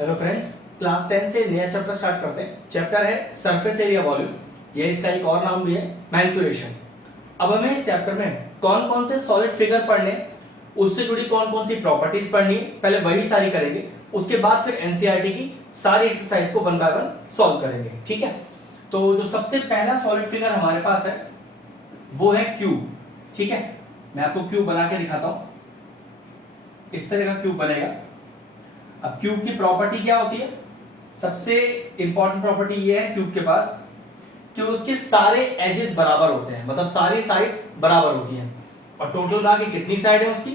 Hello friends, class 10 से नया chapter start करते हैं। चैप्टर है सरफेस एरिया वॉल्यूम। ये इसका एक और नाम भी है मेंसुरेशन। अब हमें इस चैप्टर में कौन कौन से सॉलिड फिगर पढ़ने, उससे जुड़ी कौन कौन सी प्रॉपर्टीज पढ़नी है, पहले वही सारी करेंगे। उसके बाद फिर एनसीईआरटी की सारी एक्सरसाइज को वन बाय वन सॉल्व करेंगे। ठीक है, तो जो सबसे पहला सॉलिड फिगर हमारे पास है वो है क्यूब। ठीक है, मैं आपको क्यूब बना के दिखाता हूं। इस तरह का क्यूब बनेगा। अब क्यूब की प्रॉपर्टी क्या होती है? सबसे इंपॉर्टेंट प्रॉपर्टी ये है क्यूब के पास कि उसके सारे एजेस बराबर होते हैं, मतलब सारी साइड्स बराबर होती हैं। और टोटल मिला के कितनी साइड है उसकी?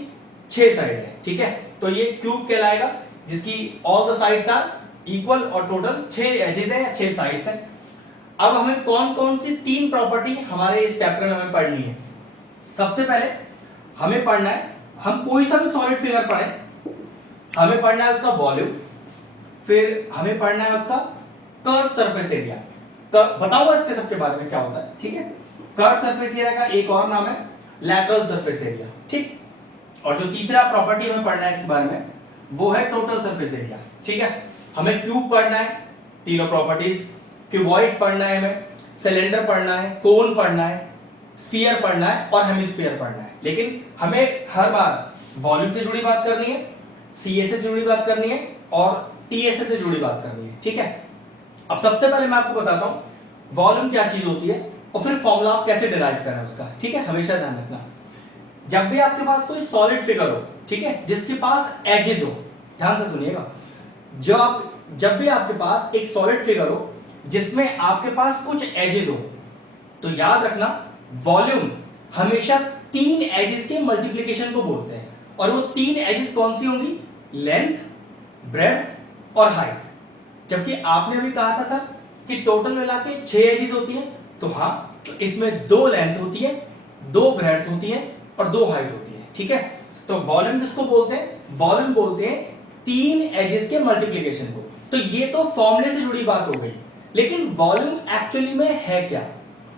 6 साइड है। ठीक है, तो ये क्यूब कहलाएगा जिसकी all the sides are equal और टोटल 6 एजेस है या 6 साइड्स है। अब हमें कौन कौन सी 3 प्रॉपर्टी हमारे इस चैप्टर में हमें पढ़नी है। सबसे पहले हमें पढ़ना है, हम कोई सा भी सॉलिड फिगर पढ़ें, हमें पढ़ना है उसका वॉल्यूम, फिर हमें पढ़ना है उसका कर्व सरफेस एरिया। तो बताऊंगा इसके सबके बारे में क्या होता है। ठीक है, कर्व सरफेस एरिया का एक और नाम है लैटरल सरफेस एरिया। ठीक, और जो तीसरा प्रॉपर्टी हमें पढ़ना है इसके बारे में वो है टोटल सरफेस एरिया। ठीक है, हमें क्यूब पढ़ना है, तीनों प्रॉपर्टीज, क्यूबॉइड पढ़ना है, हमें सिलेंडर पढ़ना है, कोन पढ़ना है, स्फीयर पढ़ना है और हेमिस्फीयर पढ़ना है। लेकिन हमें हर बार वॉल्यूम से जुड़ी बात करनी है, सीए से जुड़ी बात करनी है और टीएसए से जुड़ी बात करनी है। ठीक है, अब सबसे पहले मैं आपको बताता हूं वॉल्यूम क्या चीज होती है और फिर फॉर्मूला आप कैसे डिराइव करें उसका। ठीक है, हमेशा ध्यान रखना, जब भी आपके पास कोई सॉलिड फिगर हो, ठीक है, जिसके पास एजेस हो, ध्यान से सुनिएगा, जब भी आपके पास एक सॉलिड फिगर हो जिसमें आपके पास कुछ एजेस हो, तो याद रखना वॉल्यूम हमेशा 3 एजेस के मल्टीप्लिकेशन को बोलते हैं। और वो 3 एजेस कौन सी होंगी? लेंथ, ब्रेड्थ और हाइट। जबकि आपने अभी कहा था सर कि टोटल मिला के 6 एजेस होती हैं, तो हाँ, तो इसमें 2 लेंथ होती है, 2 ब्रेड्थ होती है और 2 हाइट होती है। ठीक है, तो वॉल्यूम किसको बोलते हैं? वॉल्यूम बोलते हैं 3 एजेस के मल्टीप्लिकेशन को। तो ये तो फॉर्मूले से जुड़ी बात हो गई, लेकिन वॉल्यूम एक्चुअली में है क्या?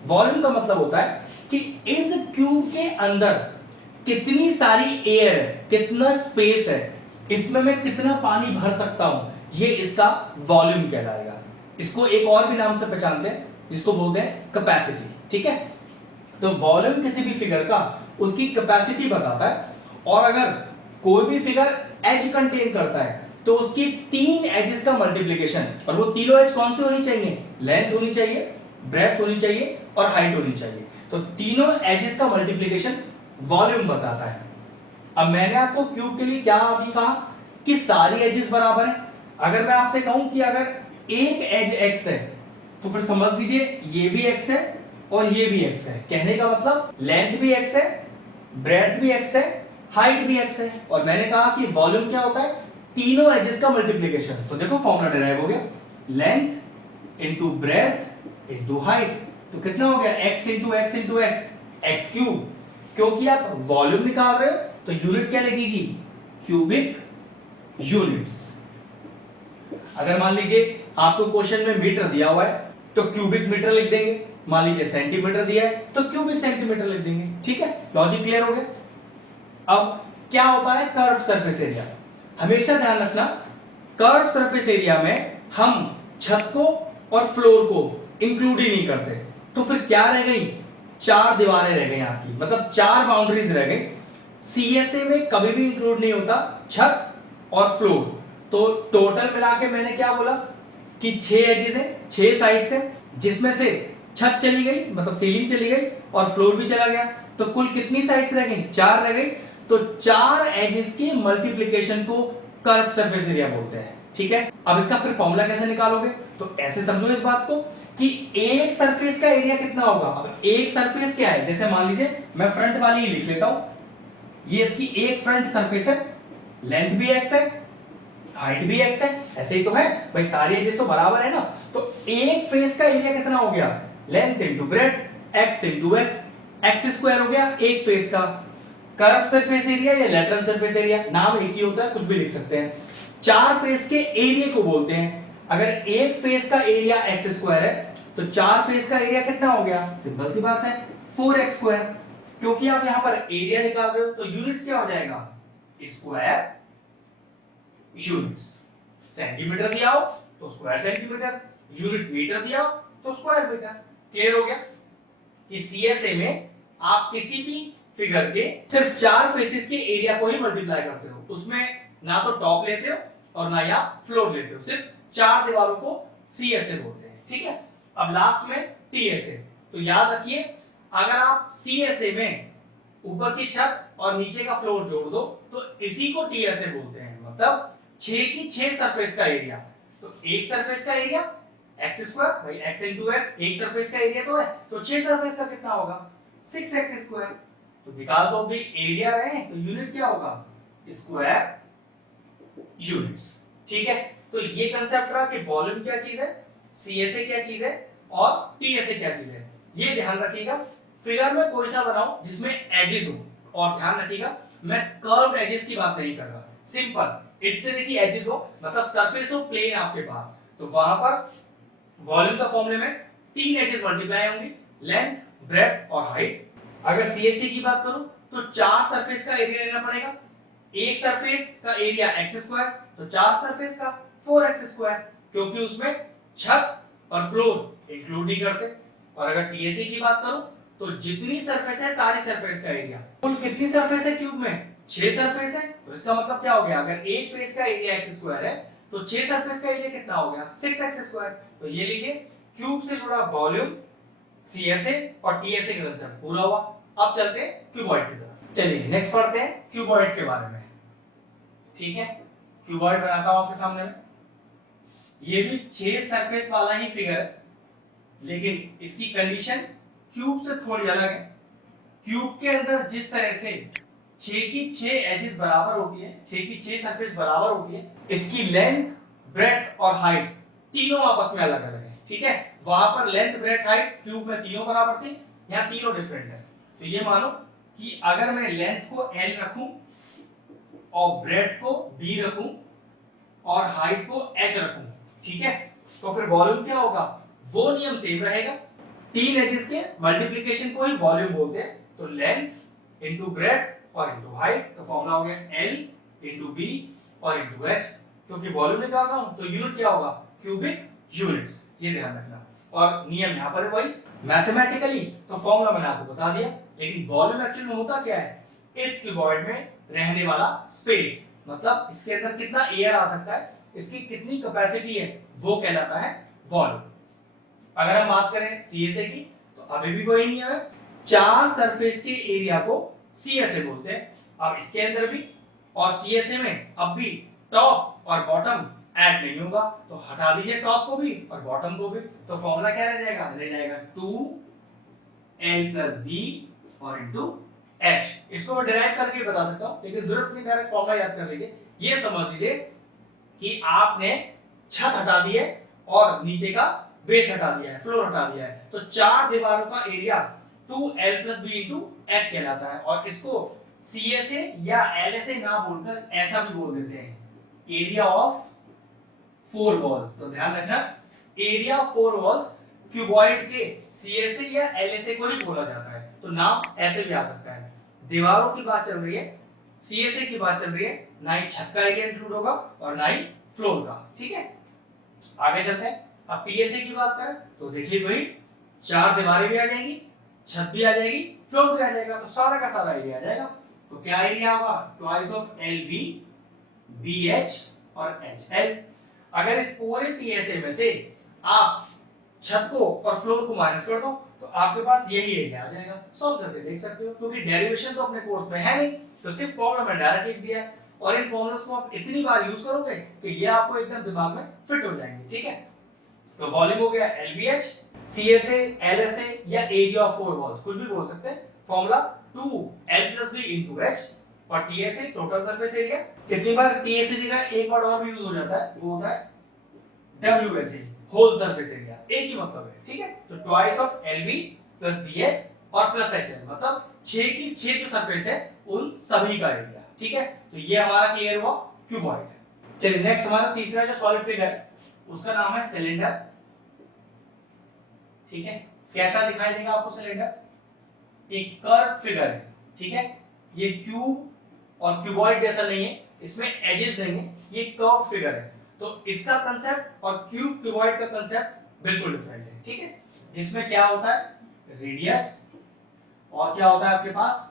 वॉल्यूम का मतलब होता है कि इस क्यूब के अंदर कितनी सारी एयर है, कितना स्पेस है, इसमें मैं कितना पानी भर सकता हूं, ये इसका वॉल्यूम कहलाएगा। इसको एक और भी नाम से पहचानते हैं जिसको बोलते हैं कैपेसिटी। ठीक है, तो वॉल्यूम किसी भी फिगर का उसकी कैपेसिटी बताता है। और अगर कोई भी फिगर एज कंटेन करता है तो उसकी 3 एजेस का मल्टीप्लिकेशन, और वो तीनों एज कौन सी होनी चाहिए? लेंथ होनी चाहिए, ब्रेड्थ होनी चाहिए और हाइट होनी चाहिए। तो तीनों एजेस का मल्टीप्लिकेशन वॉल्यूम बताता है। अब मैंने आपको क्यूब के लिए क्या अभी कहा कि सारी एजेस बराबर है। अगर मैं आपसे कहूं कि अगर एक एज x है तो फिर समझ लीजिए ये भी x है और ये भी x है। कहने का मतलब लेंथ भी x है, ब्रेड्थ भी x है, हाइट भी x है। और मैंने कहा कि वॉल्यूम क्या होता है? तीनों एजेस का मल्टीप्लिकेशन। तो देखो फॉर्मूला डिराइव हो गया, length into breadth into height. तो कितना हो गया? x into x into x, x cube. क्योंकि आप वॉल्यूम निकाल रहे हो तो यूनिट क्या लगेगी? Cubic units. अगर मान लीजिए आपको क्वेश्चन में मीटर दिया हुआ है तो क्यूबिक मीटर लिख देंगे, मान लीजिए सेंटीमीटर दिया है तो क्यूबिक सेंटीमीटर लिख देंगे। ठीक है, लॉजिक क्लियर हो गया। अब क्या होता है कर्व सरफेस एरिया? हमेशा ध्यान रखना, कर्व सरफेस एरिया में हम छत को और फ्लोर को इंक्लूड ही नहीं करते। तो फिर क्या रह गई? 4 दीवारें रह गई आपकी, मतलब 4 बाउंड्रीज रह गई। सीएसए में कभी भी इंक्लूड नहीं होता छत और फ्लोर। तो टोटल मिला के मैंने क्या बोला कि 6 एजेस है, 6 साइड्स है, जिसमें से छत चली गई, मतलब सीलिंग चली गई और फ्लोर भी चला गया। तो कुल कितनी साइड्स रह गई? 4 रह गई। तो 4 एजेस के मल्टीप्लिकेशन को कर्व सरफेस एरिया बोलते हैं। ठीक है, अब इसका फिर फॉर्मूला कैसे निकालोगे? तो ऐसे समझो इस बात को कि एक सरफेस का एरिया कितना होगा। अब एक सरफेस क्या है? जैसे मान लीजिए मैं फ्रंट वाली ही लिख लेता हूं, ये इसकी एक फ्रंट सरफेस है, लेंथ भी x है, हाइट भी x है। ऐसे ही तो है भाई, सारी एजेस तो बराबर है ना। तो एक फेस का एरिया कितना हो गया? Length into breadth x into x square हो गया एक फेस का। कर्व सरफेस एरिया या लेटरल सरफेस एरिया, नाम एक ही होता है, कुछ भी लिख सकते हैं। 4 फेस के एरिया को बोलते हैं। अगर एक फेस का एरिया एक्स स्क्वायर है तो 4 फेस का एरिया कितना हो गया? सिंपल सी बात है, 4x स्क्वायर। क्योंकि आप यहां पर एरिया निकाल रहे हो तो यूनिट्स क्या हो जाएगा? Square units. सेंटीमीटर दिया हो तो स्क्वायर सेंटीमीटर, यूनिट मीटर दिया हो तो स्क्वायर मीटर। क्लियर हो गया कि सीएसए में आप किसी भी फिगर के सिर्फ 4 फेसेस के एरिया को ही मल्टीप्लाई करते हो, उसमें ना तो टॉप लेते हो और ना या फ्लोर लेते हो, सिर्फ 4 दीवारों को सीएसए बोलते हैं। ठीक है, अब लास्ट में टीएसए। तो याद रखिए, अगर आप सीएसए में ऊपर की छत और नीचे का फ्लोर जोड़ दो तो इसी को टीएसए बोलते हैं, मतलब 6 की 6 सरफेस का एरिया। तो एक सरफेस का एरिया एक्स स्क्वायर, भाई एक्स इंटू एक्स, एक सरफेस का एरिया तो है, तो 6 सरफेस का कितना होगा 6x स्क्वायर। तो निकाल दो भी, एरिया रहे तो यूनिट क्या होगा स्क्वायर यूनिट्स। ठीक है, तो ये कंसेप्ट रहा कि वॉल्यूम क्या चीज है, सीएसए क्या चीज है और टीएसए क्या चीज है। ये ध्यान रखिएगा, फिगर में कोई सा बनाओ जिसमें एजेस हो, और ध्यान रखिएगा मैं कर्व्ड एजेस की बात नहीं कर रहा, सिंपल इस तरह की एजेस हो, मतलब सरफेस हो प्लेन आपके पास, तो वहां पर वॉल्यूम का फॉर्मूले में 3 एजेस मल्टीप्लाई होंगी, लेंथ, ब्रेड्थ और हाइट। अगर सीएसए की बात करूं तो 4 सरफेस का एरिया लेना पड़ेगा, एक सरफेस का एरिया एक्स स्क्वायर, तो 4 सरफेस का 4x स्क्वायर, क्योंकि उसमें छत और फ्लोर इंक्लूड नहीं करते। और अगर टीएसए की बात करूं तो जितनी सरफेस है सारी सरफेस का एरिया, कुल कितनी सरफेस है क्यूब में 6 सरफेस है, तो इसका मतलब क्या हो गया, अगर एक फेस का एरिया एक्स स्क्वायर है तो 6 सरफेस का एरिया कितना हो गया 6x स्क्वायर। तो ये लीजिए क्यूब से जुड़ा वॉल्यूम, सीएसए और टीएसए का कंसेप्ट पूरा हुआ। अब चलते हैं क्यूबॉइड की तरफ। चलिए नेक्स्ट पढ़ते हैं क्यूबॉइड के बारे में। ठीक है, क्यूबॉइड बनाता हूं आपके सामने में। ये भी 6 सरफेस वाला ही फिगर है, लेकिन इसकी कंडीशन क्यूब से थोड़ी अलग है। क्यूब के अंदर जिस तरह से 6 की 6 एजेस बराबर होती है, 6 की 6 सरफेस बराबर होती है, इसकी लेंथ, ब्रेड्थ और हाइट तीनों आपस में अलग अलग है। ठीक है, वहां पर लेंथ, ब्रेड्थ, हाइट क्यूब में तीनों बराबर थी, यहाँ तीनों डिफरेंट है। तो ये मानो कि अगर मैं लेंथ को L रखूं और ब्रेड्थ को B रखूं और हाइट को H रखूं, ठीक है, तो फिर वॉल्यूम क्या होगा, वो नियम सेम रहेगा। 3 एजेस के मल्टीप्लिकेशन को ही वॉल्यूम बोलते हैं। तो लेंथ इंटू ब्रेड्थ और इंटू हाइट, तो फॉर्मूला हो गया L इंटू B और इंटू H। क्योंकि वॉल्यूम निकाल रहा हूं तो यूनिट क्या होगा क्यूबिक यूनिट्स, ये ध्यान रखना। और नियम यहां पर वही, मैथमेटिकली तो फॉर्मूला मैंने आपको बता दिया, लेकिन वॉल्यूम एक्चुअल में होता क्या है, इस क्यूबॉइड में रहने वाला स्पेस, मतलब इसके अंदर कितना एयर आ सकता है, इसकी कितनी कैपेसिटी है, वो कहलाता है वॉल्यूम। अगर हम बात करें सीएसए की तो अभी भी वही नियम है, 4 सरफेस के एरिया को सीएसए बोलते हैं। अब इसके अंदर भी और सीएसए में अब भी टॉप और बॉटम ऐड नहीं होगा, तो हटा दीजिए टॉप को भी और बॉटम को भी, तो फॉर्मूला क्या रह जाएगा 2l + b और इनटू h। इसको मैं डिराइव करके बता सकता हूं, लेकिन जरूरत नहीं, डायरेक्ट फॉर्मूला याद कर लीजिए। ये समझ लीजिए कि आपने छत हटा दी है और नीचे का बेस हटा दिया है, फ्लोर हटा दिया है, तो 4 दीवारों का एरिया 2l + b * h कहलाता है। और इसको CSA या LSA ना बोलकर ऐसा भी बोल देते हैं, एरिया ऑफ 4 वॉल्स। तो ध्यान रखना, एरिया ऑफ 4 वॉल्स क्यूबॉइड के CSA या LSA को ही बोला जाता है, तो नाम ऐसे भी आ सकता है। दीवारों की बात चल रही है, CSA की बात चल रही है, ना ही छत का एरिया इंक्लूड होगा और ना ही फ्लोर का। ठीक है, आगे चलते हैं। अब PSA की बात करें तो देखिए भाई 4 दीवारें भी आ जाएंगी, छत भी आ जाएगी, फ्लोर भी आ जाएगा, तो सारा का सारा एरिया आ जाएगा। तो क्या एरिया होगा, ट्वाइस ऑफ LB, BH और HL। अगर इस पूरे TSA में से आप छत को और फ्लोर को माइनस कर दो तो आपके पास यही एरिया आ जाएगा। सॉल्व करके देख सकते हो, क्योंकि डेरिवेशन तो अपने कोर्स में है नहीं, तो सिर्फ फॉर्मूला में डायरेक्ट लिख दिया है, और इन फॉर्मूलास को आप इतनी बार यूज करोगे कि ये आपको एकदम दिमाग में फिट हो जाएंगे। ठीक है, तो वॉल्यूम हो गया LBH, CSA, LSA या एरिया ऑफ 4 वॉल्स, कुछ भी बोल सकते हैं। फॉर्मूला 2l + b * h, और TSA टोटल सरफेस एरिया। कितनी बार TSA जगह एक वर्ड और भी यूज हो जाता है, वो होता है WSA, होल सरफेस एरिया, एक ही मतलब है। ठीक है, तो ट्वाइस ऑफ LB + BH और प्लस HL, मतलब 6 की 6 जो सरफेस है उन सभी का एरिया। ठीक है, तो ये हमारा क्लियर हुआ क्यूबॉइड। चलिए नेक्स्ट हमारा तीसरा जो सॉलिड फिगर है उसका नाम है सिलेंडर। ठीक है, कैसा दिखाई देगा आपको सिलेंडर, एक कर्व फिगर है। ठीक है, ये क्यूब और क्यूबॉइड जैसा नहीं है, इसमें एजेस नहीं है, ये कर्व फिगर है। तो इसका कंसेप्ट और क्यूब क्यूबॉइड का कंसेप्ट बिल्कुल डिफरेंट है, ठीक है। जिसमें क्या होता है रेडियस और क्या होता है आपके पास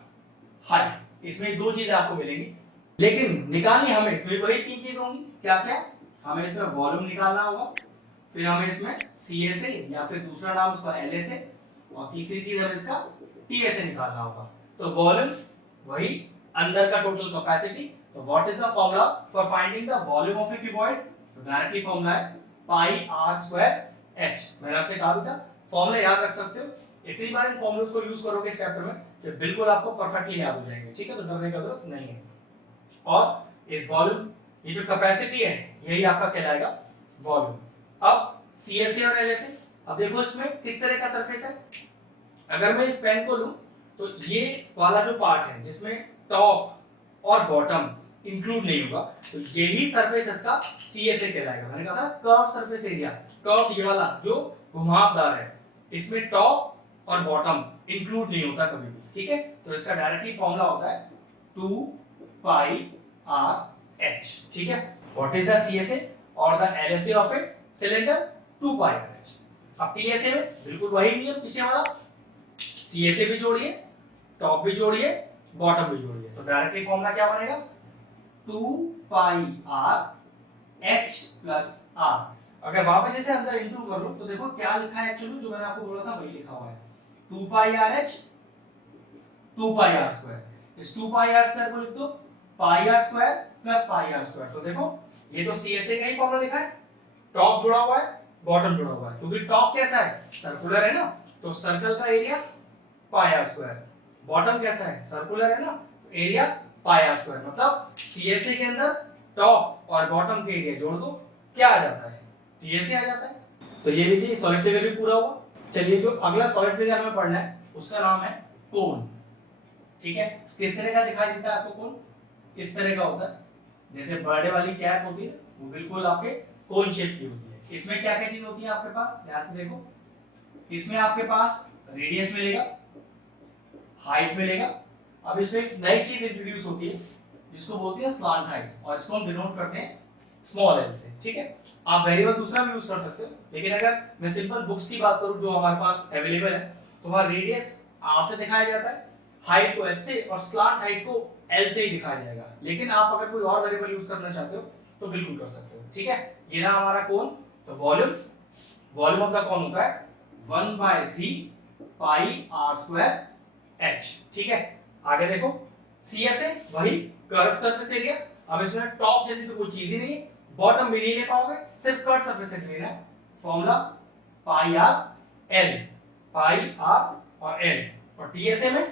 हाइट, इसमें दो चीजें आपको मिलेंगी, लेकिन निकालनी हमें इसमें वही तीन चीज होंगी। क्या क्या? हमें इसमें वॉल्यूम निकालना होगा, फिर हमें इसमें CSA या फिर दूसरा नाम उसका LSA, और तीसरी चीज हमें इसका TSA निकालना होगा। तो वॉल्यूम वही, अंदर का टोटल कैपेसिटी। तो what is the formula for finding the volume of A cuboid? तो डायरेक्टली फॉर्मूला है पाई आर स्क्वायर एच। मैंने आपसे कहा भी था फॉर्मूला याद रख सकते हो, इतनी बार इन फॉर्मूलास को यूज करोगे इस चैप्टर में कि बिल्कुल आपको परफेक्टली याद हो जाएंगे, ठीक है। तो डरने का जरूरत नहीं है। और इस वॉल्यूम, ये जो कैपेसिटी है यही आपका कहलाएगा वॉल्यूम। अब CSA और LSA, अब देखो इसमें किस तरह का सरफेस है। अगर मैं इस पेन को लूं तो ये वाला जो पार्ट है जिसमें टॉप और बॉटम इंक्लूड नहीं होगा, तो यही सरफेस इसका CSA कहलाएगा। मैंने कहा था कर्व सरफेस एरिया, कर्व ये वाला जो घुमावदार है, इसमें टॉप और बॉटम इंक्लूड नहीं होता कभी भी, ठीक है। तो इसका डायरेक्टली फॉर्मूला होता है 2 पाई आर एच, ठीक है। व्हाट इज द CSA और the LSA of a cylinder? 2 pi r H. अब TSA में बिल्कुल वही नियम पीछे वाला, CSA भी जोड़िए, टॉप भी जोड़िए, बॉटम भी जोड़िए, तो डायरेक्टली फॉर्मूला क्या बनेगा 2 pi r H plus are. अगर वापस इसे अंदर इंटू कर लो तो देखो क्या लिखा है एक्चुअली, जो मैंने आपको बोला था वही लिखा हुआ है 2 pi r h 2 pi r square. इस 2 पाई आर स्क्वायर को लिख दो pi r square plus pi r square. तो देखो ये तो CSA का ही फॉर्मूला लिखा है, टॉप जुड़ा हुआ है, बॉटम जुड़ा हुआ है, क्योंकि टॉप कैसा है सर्कुलर है ना, तो सर्कल का area pi r square. Bottom कैसा है सर्कुलर है ना, तो एरिया पाई आर स्क्वायर। मतलब CSA के अंदर टॉप और बॉटम के एरिया जोड़ दो, क्या आ जाता है TSA आ जाता है। तो ये लीजिए सॉलिड फिगर भी पूरा हुआ। चलिए जो अगला सॉलिड फिगर हमें पढ़ना है उसका नाम है कोन, ठीक है। किस तरह का दिखाई देता है आपको कोन? इस तरह का होता है, जैसे बर्थडे वाली कैप होती है वो बिल्कुल आपके कोन शेप की होती है। इसमें क्या क्या चीज होती है आपके पास, ध्यान से देखो। इसमें आपके पास रेडियस मिलेगा, हाइट मिलेगा। अब इसमें एक नई चीज इंट्रोड्यूस होती है जिसको बोलते हैं स्लांट हाइट, और इसको हम डिनोट करते हैं स्मॉल l से, ठीक है। आप वेरिएबल दूसरा भी यूज कर सकते हो, लेकिन अगर मैं सिंपल बुक्स की बात करूं जो हमारे पास अवेलेबल है, तो वहां रेडियस r से दिखाया जाता है, हाइट को h से, और स्लांट हाइट को l से ही दिखाया जाएगा। लेकिन आप अगर कोई और वेरिएबल यूज करना चाहते हो तो बिल्कुल कर सकते हो, ठीक है। ये रहा हमारा कोन। तो वॉल्यूम ऑफ द कोन होता है 1/3 पाई आर स्क्वायर एच, ठीक है। आगे देखो CSA वही कर्व सरफेस एरिया। अब इसमें टॉप जैसी तो कोई चीज ही नहीं है, बॉटम भी नहीं ले पाओगे, सिर्फ कर्व सरफेस एरिया लेना है। Formula pi r l, pi r और एल। और TSA में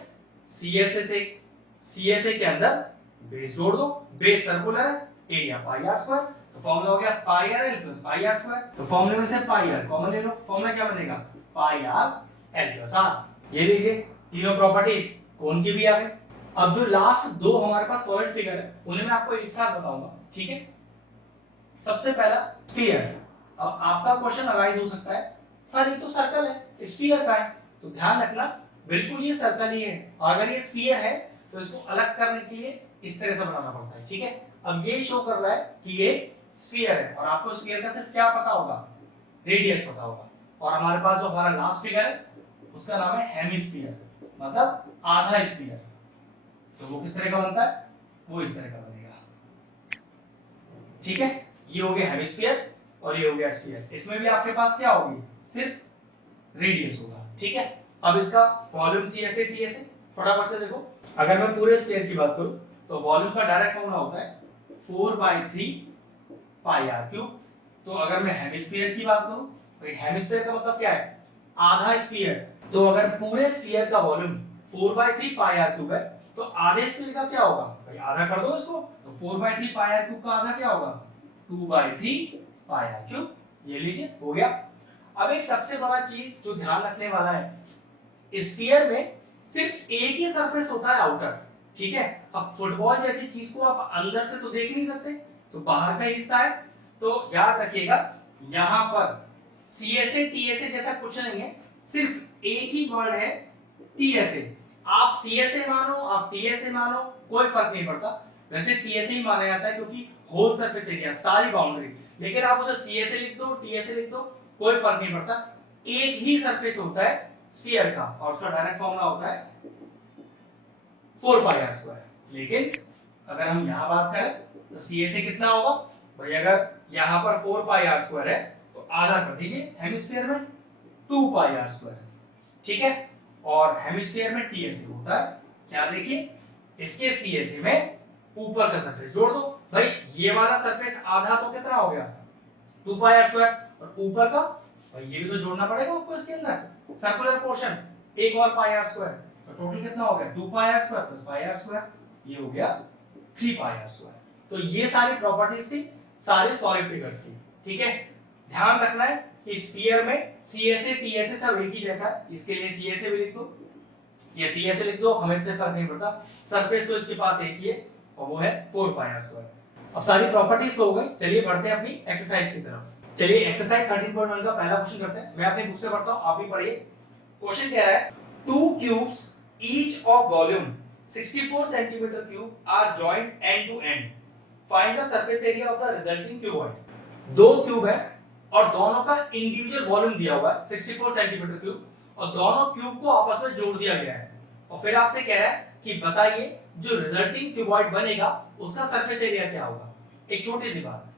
CSA के अंदर बेस जोड़ दो, बेस सर्कुलर है, एरिया पाई आर स्क्वायर। तो फॉर्मूला हो गया pi r l plus pi r square. तो फॉर्मूले में से पाई आर कॉमन ले लो, फॉर्मूला क्या बनेगा पाई आर एल प्लस आर। ये लीजिए तीनों प्रॉपर्टीज कोन की भी आ गई। अब जो लास्ट दो हमारे पास सॉलिड फिगर है उन्हें मैं आपको एक साथ बताऊंगा, ठीक है। सबसे पहला स्फीयर। अब आपका क्वेश्चन अराइज हो सकता है सर ये तो सर्कल है, स्फीयर का है। तो ध्यान रखना बिल्कुल ये सर्कल ही है, और अगर ये स्फीयर है तो इसको अलग करने के लिए इस तरह से बनाना पड़ता है, ठीक है। अब ये शो कर रहा है कि ये स्फीयर है, और आपको स्फीयर का सिर्फ क्या पता होगा रेडियस पता होगा। और हमारे पास जो हमारा लास्ट फिगर है उसका नाम है हेमिस्फीयर, मतलब आधा स्फीयर। तो वो किस तरह का बनता है, वो इस तरह का बनेगा, ठीक है। ये हो गया हेमिस्फीयर और ये हो गया स्फीयर। इसमें भी आपके पास क्या होगी सिर्फ रेडियस होगा, ठीक है। अब इसका वॉल्यूम CSA TSA फटाफट से देखो। अगर मैं पूरे स्फीयर की बात करूं तो वॉल्यूम का डायरेक्ट फॉर्मूला होता है 4/3 पाई आर क्यूब। तो अगर मैं हेमिस्फीयर की बात करूं तो हेमिस्फीयर का मतलब क्या है आधा स्फीयर। तो अगर पूरे स्फीयर का वॉल्यूम 4/3 पाई आर क्यूब है तो आधे स्फीयर का क्या होगा भाई, आधा कर दो इसको। तो 4/3 पाई आर क्यूब का आधा क्या होगा 2/3 पाई आर क्यूब। ये लीजिए हो गया। अब एक सबसे बड़ा चीज जो ध्यान रखने वाला है, स्फीयर में सिर्फ एक ही सरफेस होता है आउटर, ठीक है। अब फुटबॉल जैसी चीज को आप अंदर से तो देख नहीं सकते, तो बाहर का हिस्सा है। तो याद रखिएगा यहां पर CSA TSA जैसा कुछ नहीं है, सिर्फ एक ही वर्ड है TSA। आप CSA मानो आप TSA मानो कोई फर्क नहीं पड़ता, वैसे टीएसए ही माना जाता है क्योंकि होल सरफेस एरिया, सारी बाउंड्री। लेकिन आप उसे सीएसए लिख दो, टीएसए लिख दो, कोई फर्क नहीं पड़ता, एक ही सरफेस होता है स्फीयर का और उसका डायरेक्ट फॉर्मूला होता है 4πr²। लेकिन अगर हम यहां बात करें तो सीएसए कितना होगा भाई, अगर यहां पर 4πr² है तो आधा कर दीजिए हेमिस्फीयर में 2πr², ठीक है। और हेमिस्फीयर में टीएसए होता है क्या, देखिए इसके सीएसए में ऊपर का सरफेस जोड़ दो भाई, ये वाला सरफेस आधा तो कितना हो गया 2πr², और ऊपर का भाई ये भी तो जोड़ना पड़ेगा आपको इसके अंदर, सर्कुलर पोर्शन एक और πr², तो टोटल कितना हो गया 2πr² + πr², ये हो गया 3πr²। तो ये सारी प्रॉपर्टीज थी सारे सॉलिड फिगर्स की, ठीक है। ध्यान रखना है कि स्फीयर में सीएसए टीएसए सब एक ही जैसा है, इसके लिए सीएसए भी लिख दो या टीएसए लिख दो, हमें इससे फर्क नहीं पड़ता, सरफेस तो इसके पास एक ही है और वो है 4πr²। अब सारी प्रॉपर्टीज तो हो गई, चलिए बढ़ते हैं अपनी एक्सरसाइज की तरफ। चलिए एक्सरसाइज 13.1 का पहला क्वेश्चन करते हैं। मैं अपनी बुक से पढ़ता हूं, आप भी पढ़िए। क्वेश्चन कह रहा है 2 cubes each of volume 64 centimeter cube are joined end to end. Find the surface area of the resulting cuboid. दो क्यूब है और दोनों का इंडिविजुअल वॉल्यूम दिया हुआ है 64 सेंटीमीटर क्यूब और दोनों क्यूब को आपस में जोड़ दिया गया है और फिर आपसे कह रहा है कि बताइए जो रिजल्टिंग क्यूबॉइड बनेगा उसका सरफेस एरिया क्या होगा। एक छोटी सी बात,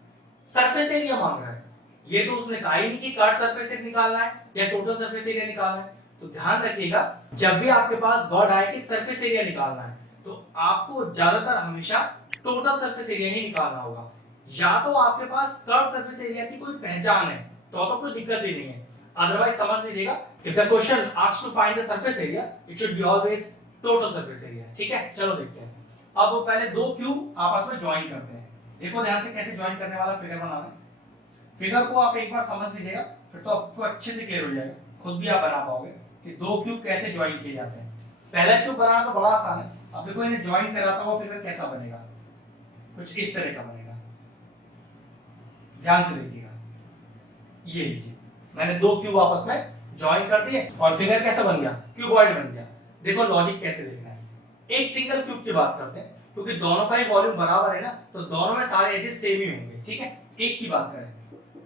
सरफेस एरिया मांग रहा है, ये तो उसने कहा ही नहीं कि कर्व सरफेस एरिया निकालना है या टोटल सरफेस एरिया निकालना है। तो ध्यान रखिएगा जब भी आपके पास वर्ड आए कि सरफेस एरिया निकालना है तो आपको ज्यादातर हमेशा टोटल सरफेस एरिया ही निकालना होगा, या तो आपके पास कर्व सरफेस एरिया की कोई पहचान है तो कोई दिक्कत ही नहीं है, अदरवाइज समझ लीजिएगा if the question asks to find the surface area it should be always total surface area, ठीक है। चलो देखते हैं। अब वो पहले दो क्यूब आपस में ज्वाइन करते हैं, देखो ध्यान से कैसे ज्वाइन करने वाला फिगर बनाना है। फिगर को आप एक बार समझ लीजिएगा फिर तो आपको अच्छे से क्लियर हो जाएगा, खुद भी आप बना पाओगे कि दो क्यूब कैसे ज्वाइन किए जाते हैं। पहला क्यूब बनाना तो बड़ा आसान है, अब देखो इन्हें ज्वाइन कराता हुआ फिगर कैसा बनेगा, कुछ इस तरह का बनेगा। ध्यान से देखिएगा, ये लीजिए मैंने दो क्यूब आपस में ज्वाइन कर दिए और फिगर कैसा बन गया, क्यूबॉइड बन गया। देखो लॉजिक कैसे देखना है, एक सिंगल क्यूब की बात करते हैं क्योंकि दोनों का ही वॉल्यूम बराबर है ना, तो दोनों में सारे एजेस सेम ही होंगे, ठीक है। एक की बात करें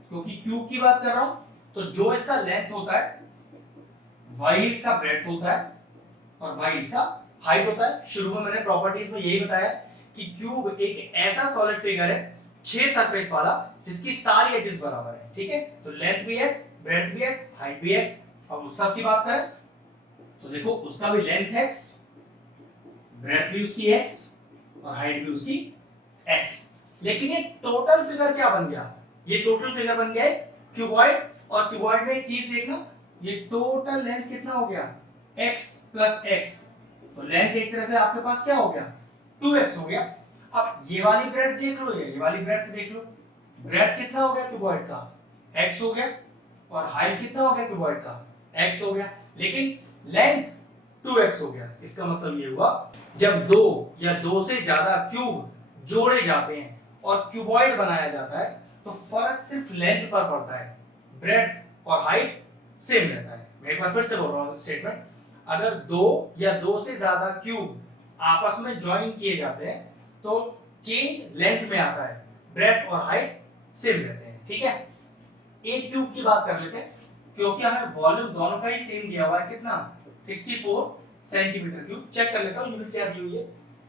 क्योंकि क्यूब की बात कर रहा हूं तो जो इसका लेंथ होता है वही इसका ब्रेड्थ होता है और वही इसका हाइट होता है। शुरू में मैंने प्रॉपर्टीज में यही बताया कि क्यूब एक ऐसा सॉलिड फिगर है 6 सरफेस वाला जिसकी सारी एजेस बराबर है, ठीक है। तो लेंथ भी x, ब्रेड्थ भी x, हाइट भी x। अब उस सब की बात करें तो देखो उसका भी लेंथ x, ब्रेड्थ भी उसकी x और हाइट भी उसकी x। लेकिन ये टोटल फिगर क्या बन गया, ये टोटल फिगर बन गया क्यूबॉइड। और क्यूबॉइड में एक चीज देखना, ये टोटल लेंथ कितना हो गया x + x, तो लेंथ एक तरह से आपके पास क्या हो गया 2x हो गया। अब ये वाली ब्रेड्थ देख लो, ये वाली ब्रेड्थ देख लो, ब्रेड्थ कितना हो गया क्यूबॉइड का x हो गया और हाइट कितना हो गया क्यूबॉइड का x हो गया, लेकिन लेंथ 2x हो गया। इसका मतलब ये हुआ जब दो या दो से ज्यादा क्यूब जोड़े जाते हैं और क्यूबॉइड बनाया जाता है तो फर्क सिर्फ लेंथ पर पड़ता है, ब्रेड्थ और हाइट सेम रहता है। मैं एक बार फिर से बोल रहा हूं स्टेटमेंट, अगर दो या दो से ज्यादा क्यूब आपस में ज्वाइन किए जाते हैं तो चेंज लेंथ में आता है, ब्रेड्थ और हाइट सेम रहते हैं, ठीक है। एक क्यूब की बात कर लेते हैं क्योंकि हमें वॉल्यूम दोनों का ही सेम दिया हुआ है, कितना 64 सेंटीमीटर क्यूब। चेक कर लेता हूं यूनिट क्या दी हुई है,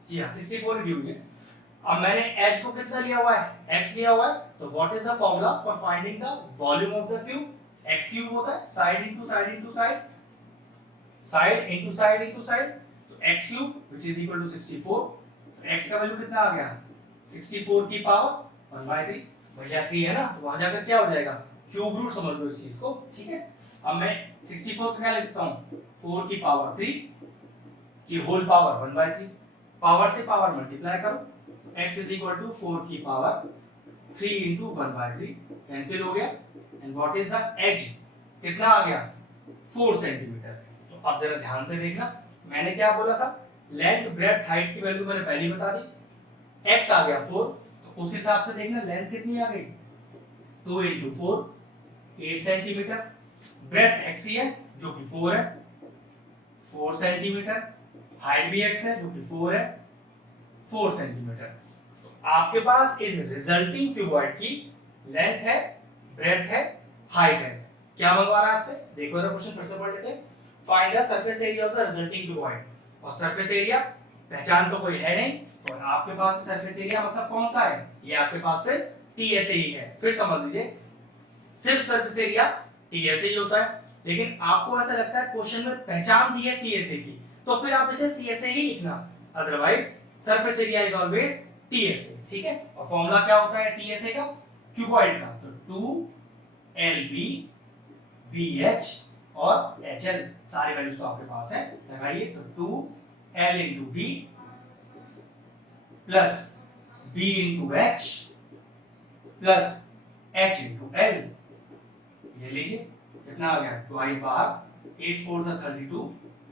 जी हां 64 दी हुई है। अब मैंने h को कितना लिया हुआ है x लिया हुआ है, तो what is the formula for finding the volume of the cube, x cube होता है side into side into side, side into side into side, तो x cube which is equal to 64, तो x का value कितना आ गया 64 की power 1/3, भैया 3 है ना, तो वहां जाकर क्या हो जाएगा क्यूब रूट, समझ लो इस चीज को, ठीक है। अब मैं 64 को क्या लिखता हूं 4 की पावर 3 की होल पावर 1/3, पावर से पावर मल्टीप्लाई करो, x इज इक्वल टू 4 की पावर 3 into 1/3 कैंसिल हो गया, and what is the edge कितना आ गया 4 सेंटीमीटर। तो अब जरा ध्यान से देखना, मैंने क्या बोला था लेंथ ब्रेड्थ हाइट की वैल्यू मैंने पहले ही बता दी, x आ गया 4, तो उस हिसाब से देखना लेंथ कितनी आ गई 2 into 4 8 सेंटीमीटर, ब्रेड्थ x ही है जो कि 4 है 4 सेंटीमीटर, हाइट भी x है जो कि 4 है 4 सेंटीमीटर। तो आपके पास इस रिजल्टिंग क्यूबॉइड की लेंथ है, ब्रेड्थ है, हाइट है। क्या मंगवा रहा है आपसे? देखो जरा क्वेश्चन फिर से पढ़ लेते हैं। Find the surface area of the resulting cuboid. और सरफेस एरिया पहचान तो कोई है नहीं, तो आपके पास सरफेस एरिया मतलब कौन सा है? ये आपके पास फिर टीएसए ही है। फिर समझ लीजिए, सिर्फ सरफेस एरिया टीएसए ही होता है, लेकिन आपको ऐसा लगता है क्वेश्चन में पहचान दी है सीएसए की, तो फिर आप इसे सीएसए ही लिखना, otherwise surface area is always TSA. ठीक है? और फॉर्मूला क्या होता है टीएसए का? क्यूबॉइड का, तो 2LB BH और HL सारी वैल्यूज तो आपके पास है, लगाइए। तो 2L into B plus B into H plus H into L। ये लीजिए कितना आ गया? ट्वाइस बाहर, 8 4 32,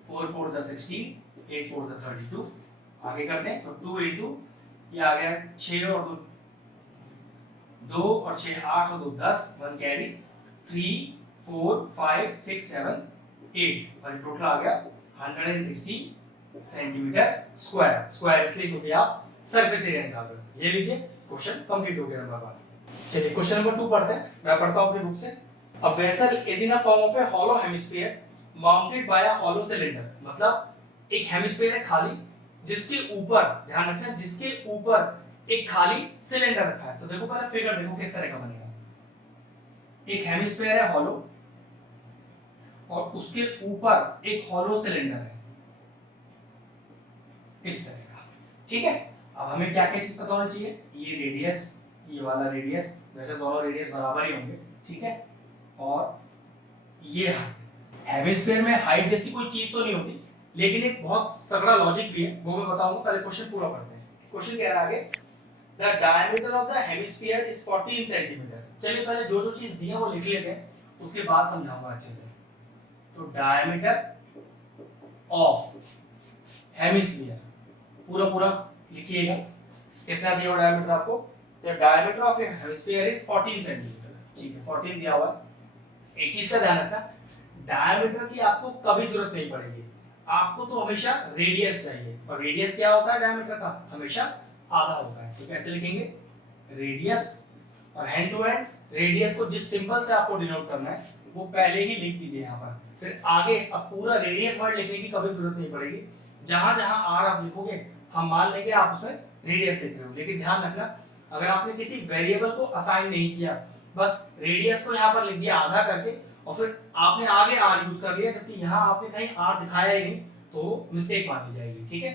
4 4 16, 8 4 32। आगे करते हैं तो 2 into ये आ गया 6 और 2 और 6 8 और 2 10, 1 कैरी, 3 4 5 6 7 8 और टोटल आ गया 160 सेंटीमीटर स्क्वायर। स्क्वायर इसलिए क्योंकि आप सरफेस एरिया निकाल रहे हो। ये लीजिए क्वेश्चन कंप्लीट हो गया नंबर 1। चलिए क्वेश्चन नंबर 2 पढ़ते हैं। मैं पढ़ता हूं अपनी बुक से। A vessel is in a form of a hollow hemisphere mounted by a hollow cylinder। मतलब एक हेमिस्फीयर है खाली, जिसके ऊपर, ध्यान रखना, जिसके ऊपर एक खाली सिलेंडर रखा है। तो देखो पहले फिगर देखो किस तरह का बनेगा। एक हेमिस्फीयर है हॉलो और उसके ऊपर एक हॉलो सिलेंडर है, इस तरह का। ठीक है? अब हमें क्या क्या चीज पता होनी चाहिए? ये रेडियस, ये वाला रेडियस, वैसे दोनों रेडियस बराबर ही होंगे। ठीक है? और ये हाइट, हेमिस्फीयर में हाइट जैसी कोई चीज तो नहीं होती, लेकिन एक बहुत तगड़ा लॉजिक भी है, वो मैं बताऊंगा। पहले क्वेश्चन पूरा पढ़ते हैं। क्वेश्चन कह रहा है आगे, the diameter of the hemisphere is 14 centimetre. चलिए पहले जो जो चीज दी है वो लिख लेते हैं, उसके बाद समझाऊंगा अच्छे से। तो डायमीटर ऑफ हेमिस्फीयर पूरा पूरा लिखिएगा। कितना दिया हुआ डायमीटर आपको? The diameter of A hemisphere is 14 centimetre. ठीक है, 14 दिया हुआ है। एक चीज का ध्यान रखना, डायमीटर की आपको कभी जरूरत नहीं पड़ेगी, आपको तो हमेशा रेडियस चाहिए। और रेडियस क्या होता है डायमीटर का? हमेशा आधा होता है। तो कैसे लिखेंगे? रेडियस, और हैंड टू हैंड रेडियस को जिस सिंबल से आपको डिनोट करना है वो पहले ही लिख दीजिए यहाँ पर। फिर आगे अब पूरा रेडियस वर्ड लिखने की कभी जरूरत नहीं पड़ेगी। जहां जहां आर आप लिखोगे हम मान लेंगे आप उसमें रेडियस लिख रहे हो, लेकिन ध्यान रखना अगर आपने किसी वेरिएबल को असाइन नहीं किया, बस रेडियस को यहाँ पर लिख दिया आधा करके, और फिर आपने आगे आर यूज कर लिया, जबकि यहाँ आपने कहीं आर दिखाया ही नहीं, तो मिस्टेक मानी जाएगी। ठीक है?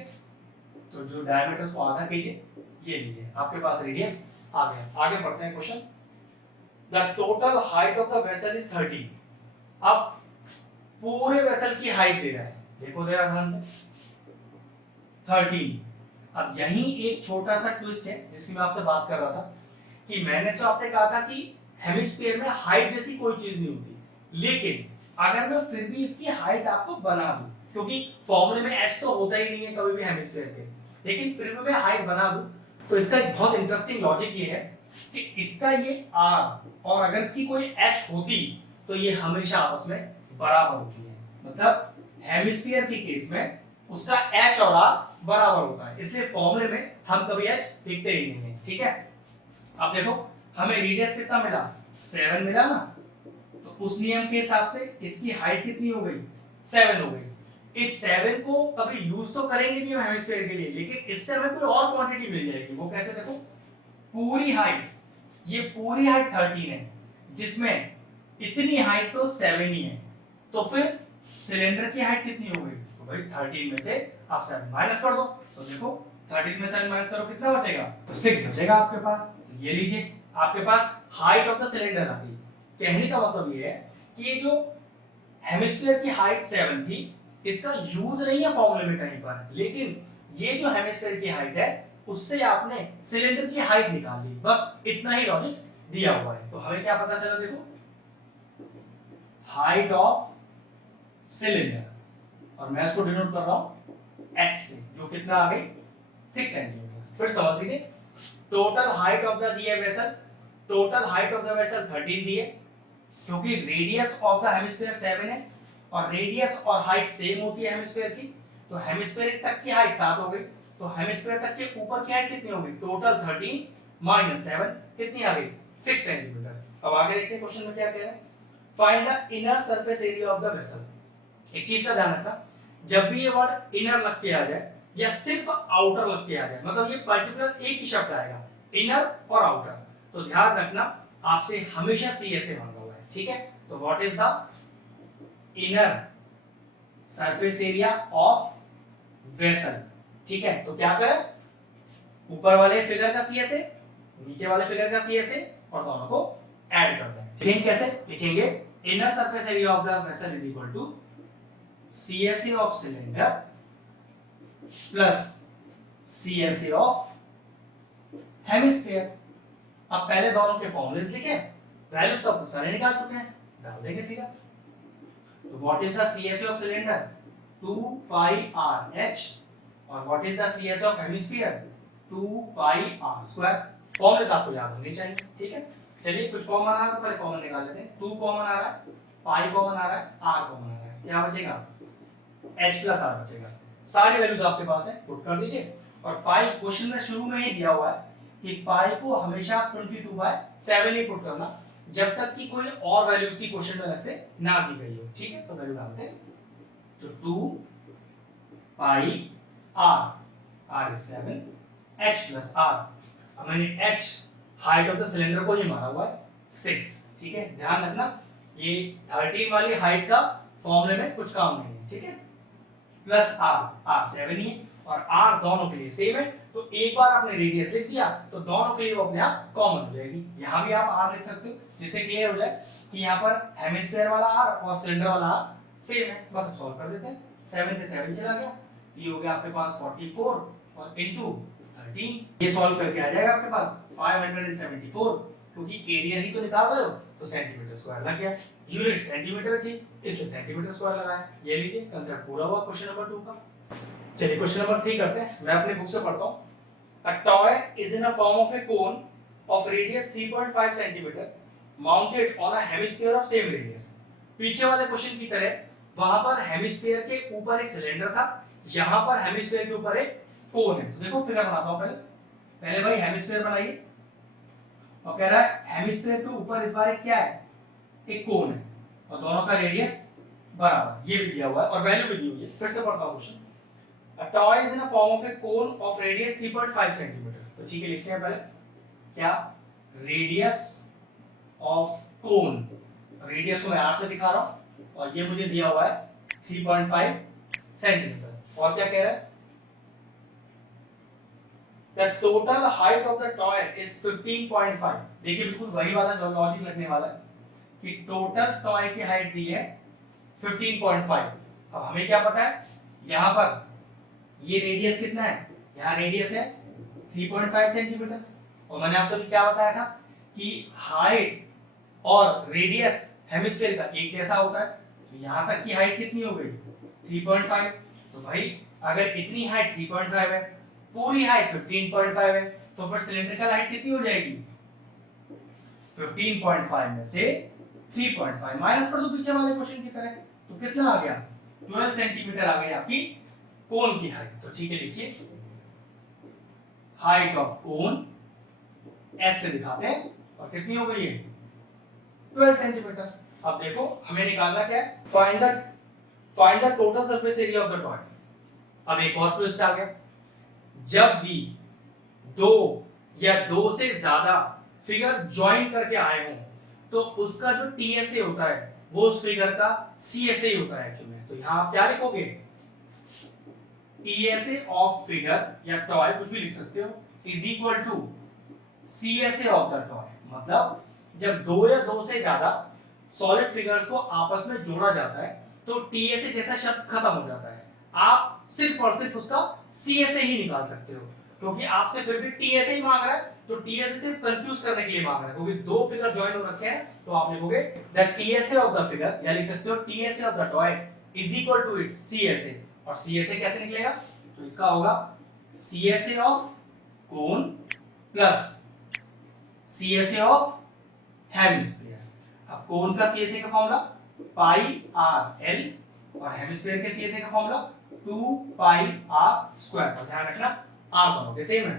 तो जो डायमीटर को आधा कीजिए, ये लीजिए आपके पास रेडियस आ गया। आगे बढ़ते हैं question. The total height of the vessel is 30। अब पूरे वेसल की हाइट दे रहा है, देखो जरा ध्यान से, 13। अब यही एक छोटा सा ट्विस्ट है जिसकी मैं आपसे बात कर रहा था कि मैंने तो आपसे कहा था कि हेमिस्फीयर में हाइट जैसी कोई चीज नहीं होती, लेकिन अगर मैं फिर भी इसकी हाइट आपको बना दूं, क्योंकि फॉर्मूले में एच तो होता ही नहीं है कभी भी हेमिस्फीयर के, लेकिन फिर भी मैं हाइट बना दूं, तो इसका एक बहुत इंटरेस्टिंग लॉजिक ये है कि इसका ये आर और अगर इसकी कोई एच होती तो ये हमेशा आपस में बराबर होती है। मतलब हेमिस्फीयर के केस में उसका एच और आर बराबर होता है, इसलिए फॉर्मूले में हम कभी एच लिखते ही नहीं है। ठीक है? अब देखो हमें रेडियस कितना मिला? 7 मिला ना, तो उस नियम के हिसाब से इसकी हाइट कितनी हो गई? 7 हो गई। इस 7 को कभी यूज तो करेंगे नहीं हम हेमिस्फीयर के लिए, लेकिन इससे हमें कोई और क्वांटिटी मिल जाएगी। वो कैसे? देखो पूरी हाइट, ये पूरी हाइट 13 है, जिसमें इतनी हाइट तो 7 ही है, तो फिर सिलेंडर की हाइट कितनी हो गई? तो भाई 13 में से आप 7 माइनस कर दो, तो देखो 13 में 7 माइनस करो कितना बचेगा? तो 6 बचेगा आपके पास। तो ये लीजिए आपके पास हाइट ऑफ द सिलेंडर आ गई। कहने का मतलब ये है कि ये जो हेमिस्फीयर की हाइट 7 थी, इसका यूज नहीं है फॉर्मूले में कहीं पर, लेकिन ये जो हेमिस्फीयर की हाइट है उससे आपने सिलेंडर की हाइट निकाल ली, बस इतना ही लॉजिक दिया हुआ है। तो हमें क्या पता चला? देखो हाइट ऑफ सिलेंडर, और मैं इसको डिनोट कर रहा हूं x से, जो कितना आ गई? 6 सेंटीमीटर। फिर समझ लीजिए टोटल हाइट ऑफ द दिए vessel, total height of the vessel 13 दिए, क्योंकि रेडियस ऑफ द हेमिस्फीयर 7 है और रेडियस और हाइट सेम होती है हेमिस्फीयर की, तो हेमिस्फीयर तक की हाइट 7 हो गई। तो हेमिस्फीयर तक के ऊपर की हाइट कितनी होगी? टोटल 13 माइनस 7 कितनी आ गई? 6 सेंटीमीटर। अब आगे देखते हैं क्वेश्चन में क्या कह रहा है। Find the inner surface area of the vessel. एक चीज का ध्यान रखना, जब भी ये वर्ड इनर लग के आ जाए या सिर्फ आउटर लग के आ जाए, मतलब ये पर्टिकुलर एक ही शब्द आएगा, इनर और आउटर, तो ध्यान रखना आपसे हमेशा सीएसए मांगा हुआ है, ठीक है। तो what is the inner surface area of vessel, ठीक है। तो क्या करें, ऊपर वाले फिगर का सीएसए, नीचे वाले फिगर का सीएसए, और दोनों को ऐड कर दें। लिखेंगे कैसे? लिखेंगे inner surface area of the vessel is equal to CSA of cylinder plus CSA of hemisphere. अब पहले दोनों के फॉर्मूलेस लिखे, वैल्यूज तो आप सारे निकाल चुके हैं, डाल देंगे सीधा। तो what is the CSA of cylinder? 2 pi r h, और what is the CSA of hemisphere? 2 pi r square. Formulas आपको याद होने चाहिए, ठीक है। चलिए कुछ कॉमन आ रहा है तो पहले कॉमन निकाल लेते हैं। 2 कॉमन आ रहा है, पाई कॉमन आ रहा है, आर कॉमन आ रहा है, क्या बचेगा? h प्लस आर बचेगा। सारी वैल्यूज आपके पास है, पुट कर दीजिए। और पाई क्वेश्चन में शुरू में ही दिया हुआ है कि पाई को हमेशा 22/7 ही पुट करना, जब तक कि कोई और वैल्यूज की क्वेश्चन में अलग से ना दी गई हो, ठीक है। तो वैल्यू डालते हैं, तो 2 pi r, r is 7, h plus r. अब मैंने h height of the cylinder को ही माना हुआ है 6, ठीक है। ध्यान रखना ये 13 वाली हाइट का फॉर्मूले में कुछ काम नहीं है, ठीक है। प्लस आर, आर 7 ही है, और आर दोनों के लिए सेम है, तो एक बार आपने रेडियस लिख दिया तो दोनों के लिए वो अपने आप कॉमन हो जाएगी। यहां भी आप आर लिख सकते हो, जिससे क्लियर हो जाए कि यहां पर हेमिस्फीयर वाला आर और सिलेंडर वाला आर सेम है। बस अब सॉल्व कर देते हैं। 7 से 7 चला गया, ये हो गया आपके पास 44 और इनटू 13, ये सॉल्व करके आ जाएगा आपके पास 574, क्योंकि एरिया ही तो निकाल रहे हो तो सेंटीमीटर स्क्वायर लग गया। यूनिट सेंटीमीटर थी इसलिए सेंटीमीटर स्क्वायर लगाया। ये लीजिए कांसेप्ट पूरा हुआ क्वेश्चन नंबर 2 का। चलिए क्वेश्चन नंबर 3 करते हैं। मैं अपने बुक से पढ़ता हूं। A toy is in a form of A cone of radius 3.5 centimetre mounted on a hemisphere of same radius. पीछे वाले क्वेश्चन की तरह वहां पर हेमिस्फीयर के ऊपर एक सिलेंडर था, यहां पर हेमिस्फीयर के ऊपर एक कोन है। तो देखो फिगर बनाता हूं पहले भाई हेमिस्फीयर बनाइए, और कह रहा है हेमिस्फीयर के ऊपर इस बार एक क्या है? एक कोन है, और दोनों का रेडियस बराबर, ये भी दिया हुआ है और वैल्यू भी दी हुई है। फिर से पढ़ता हूं question. A toy is in a form of a cone of radius 3.5 centimetre. तो ठीक है, लिखते हैं पहले क्या? रेडियस ऑफ कोन, रेडियस को मैं r से दिखा रहा हूं, और ये मुझे दिया हुआ है 3.5 सेंटीमीटर। और क्या कह रहा है? The total height of the toy is 15.5। देखिए बिल्कुल वही वाला जो लॉजिक लगने वाला है कि टोटल टॉय की हाइट दी है 15.5। अब हमें क्या पता है, यहां पर ये रेडियस कितना है? यहाँ रेडियस है 3.5 सेंटीमीटर, और मैंने आपसे भी क्या बताया था कि हाइट और रेडियस हेमिस्फीयर का एक जैसा होता है। तो यहाँ तक की हाइट कितनी हो गई? 3.5। तो भाई अगर इतनी हाइट 3.5 है, पूरी हाइट 15.5 है, तो फिर सिलेंड्रिकल हाइट कितनी हो जाएगी? 15.5 में से 3.5 माइनस कर दो पीछे वाले क्वेश्चन की तरह, तो कितना आ गया? 12 सेंटीमीटर आ गई आपकी कोन की हाइट। तो ठीक है, लिखिए हाइट ऑफ कोन एस से दिखाते हैं, और कितनी हो गई है? 12 सेंटीमीटर। अब देखो हमें निकालना क्या है? Find the total surface area of the toy. अब एक और ट्विस्ट आ गया, जब भी दो या दो से ज्यादा फिगर ज्वाइन करके आए हों तो उसका जो टीएसए होता है वो उस फिगर का सीएसए होता है एक्चुअली। तो यहां आप क्या लिखोगे? टीएसए ऑफ फिगर या टॉय, कुछ भी लिख सकते हो, is equal to CSA of the toy. मतलब जब दो या दो से ज्यादा सॉलिड फिगर्स को आपस में जोड़ा जाता है तो टीएसए जैसा शब्द खत्म हो जाता है। आप सिर्फ और सिर्फ उसका सीएसए ही निकाल सकते हो, क्योंकि आपसे फिर भी टीएसए ही मांग रहा है, तो टीएसए सिर्फ कंफ्यूज करने के लिए मांग रहा है, क्योंकि दो फिगर ज्वाइन हो रखे हैं। तो आप लिखोगे the TSA of the figure, या लिख सकते हो TSA of the toy is equal to its CSA. और सीएसए कैसे निकलेगा? तो इसका होगा CSA of cone plus CSA of hemisphere. अब कोन का सीएसए का फॉर्मूला पाई आर एल, और हेमिस्फीयर के सीएसए का फॉर्मूला 2 पाई आर स्क्वायर पर ध्यान रखना आर बनोगे सेम है।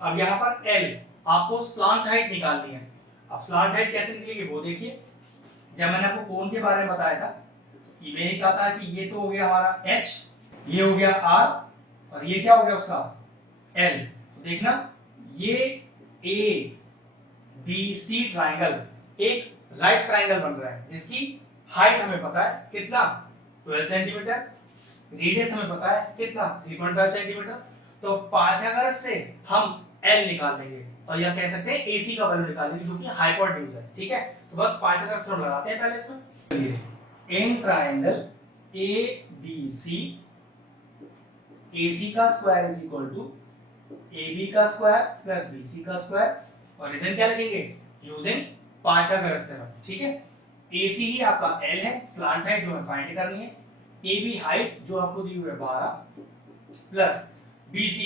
अब यहाँ पर एल आपको स्लांट हाइट निकालनी है। अब स्लांट हाइट कैसे निकलेगी वो देखिए। जब मैंने आपको कोण के बारे में बताया था मैंने कहा था कि ये तो हो गया हमारा h, ये हो गया r और ये क्या हो गया उसका l। तो देखना ये ए बी सी ट्राइंगल एक राइट ट्राइंगल बन रहा है जिसकी हाइट हमें पता है कितना 12 सेंटीमीटर, रेडियस हमें पता है कितना 3.5 सेंटीमीटर। तो पाइथागोरस से हम l निकाल लेंगे और या कह सकते हैं AC का वैल्यू निकाल लेंगे जो कि हाइपोटेन्यूज है। ठीक है, तो बस पाइथागोरस थ्योरम लगाते हैं पहले इसमें। चलिए इन ट्राइंगल ABC AC का square is equal to AB का स्क्वायर प्लस BC का स्क्वायर और रीजन क्या लिखेंगे यूजिंग पाइथागोरस थ्योरम। ठीक है, AC ही आपका L है स्लांट हाइट जो हमें फाइंड करनी है, AB हाइट जो आपको दी हुई है 12 प्लस BC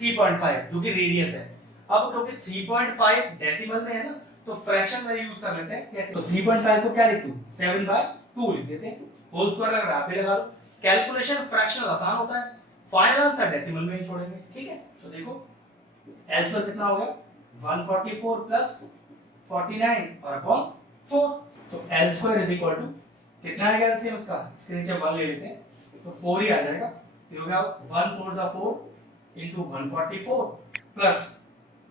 3.5 जो कि रेडियस है। अब क्योंकि 3.5 डेसिमल में है ना तो फ्रैक्शन में यूज कर लेते हैं। कैसे? तो 3.5 को क्या लिख दूं 7/2 लिख देते हैं, होल स्क्वायर अगर आप भी लगा लो। कैलकुलेशन फ्रैक्शनल आसान होता है, फाइनल आंसर डेसिमल में ही छोड़ेंगे। ठीक है, तो देखो L स्क्वायर कितना हो गया 144 प्लस 49 और अपॉन 4। तो L square is equal to कितना आएगा एलसीएम इसका, इसके नीचे 1 ले लेते हैं तो 4 ही आ जाएगा। तो ये हो गया 1 4 जा 4 into 144 प्लस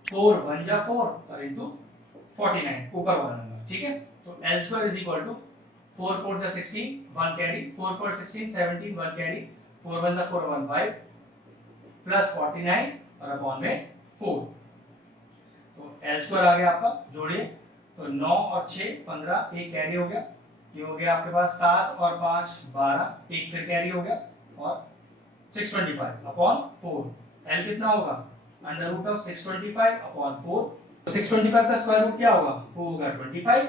4 1 जा 4 और into 49 ऊपर वाला नंबर। ठीक है, तो L square is equal to 4 4 जा 16 1 कैरी 4 4 16 17 1 कैरी 4 1 जा 4 1 5 प्लस 49 और अपॉन में 4। तो L स्क्वायर आ गया आपका, जोड़िए तो 9 और 6 15 एक कैरी हो गया, ये हो गया आपके पास 7 और 5 12 एक फिर कैरी हो गया और 625 अपॉन 4। L कितना होगा अंडर रूट ऑफ 625 अपॉन 4। 625 का स्क्वायर रूट क्या होगा वो होगा 25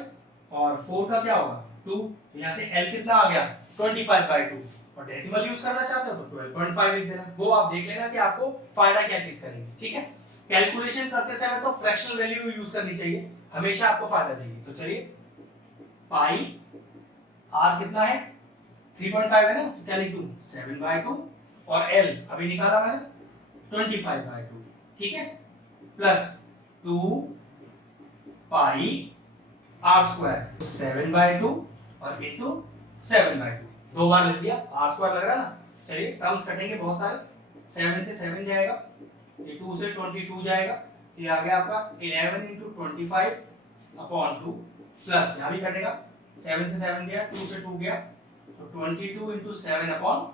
और 4 का क्या होगा 2। तो यहाँ से L कितना आ गया 25/2 और डेसिमल यूज करना चाहते हो तो 12.5 लिख देना। वो आप देख लेना कि आपको फायदा क्या चीज करेगी। ठीक है, कैलकुलेशन करते समय तो फ्रैक्शनल वैल्यू यूज करनी चाहिए, हमेशा आपको फायदा देगी। तो चलिए पाई r कितना है 3.5 है ना तो क्या लिख दूं 7/2 और L अभी निकाला मैंने 25/2। ठीक है, प्लस 2 पाई r स्क्वायर 7/2 और इनटू 7/2 दो बार लिख दिया, r स्क्वायर लग रहा है ना। चलिए टर्म्स कटेंगे बहुत सारे, 7 से 7 जाएगा, ये 2 से 22 जाएगा, तो ये आ गया आपका 11 into 25 अपॉन 2 प्लस यहाँ भी कटेगा 7 से 7 गया 2 से 2 गया तो 22 into 7 अपॉन